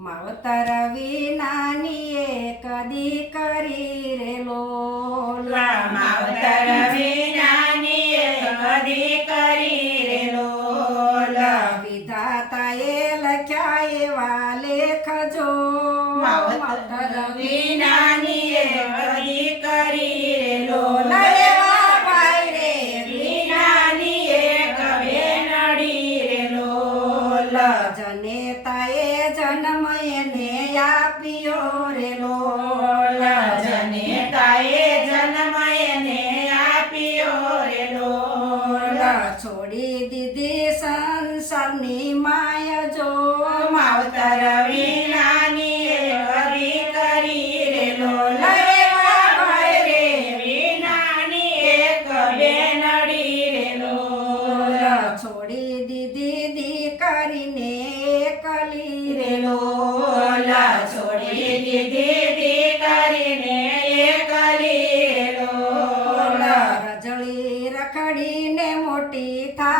માવતર વિનાની એક દીકરી રે લોલા. માવતર વિનાની એક દીકરી રે લોલા. વિધાતાએ લખ્યા એવા લેખ જો માવતર વિના એ જન્મ એને આપ્યો રે લોલ. જનેતાએ જન્મ એને આપ્યો રે લોલ. છોડી દીધી સંસારની માય જો માવતા માવતરવી aí, tá?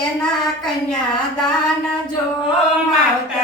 એના કન્યાદાન જો માવતર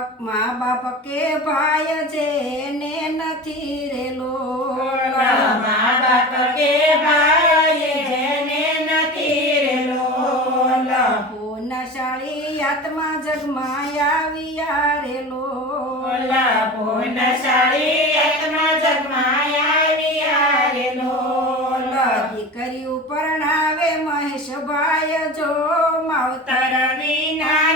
બાપ મા બાપ કે ભાઈ ને નથી રેલો. મા બાપ કે ભાઈ છે ને નથી રેલો. પૂર્ણશાળી આત્મા જગમાં આવી રેલો. પૂર્ણશાળી આત્મા જગમાં આવી રેલો. દીકરી ઉપર નાવે મહેશભાઈ જો માવતર વિના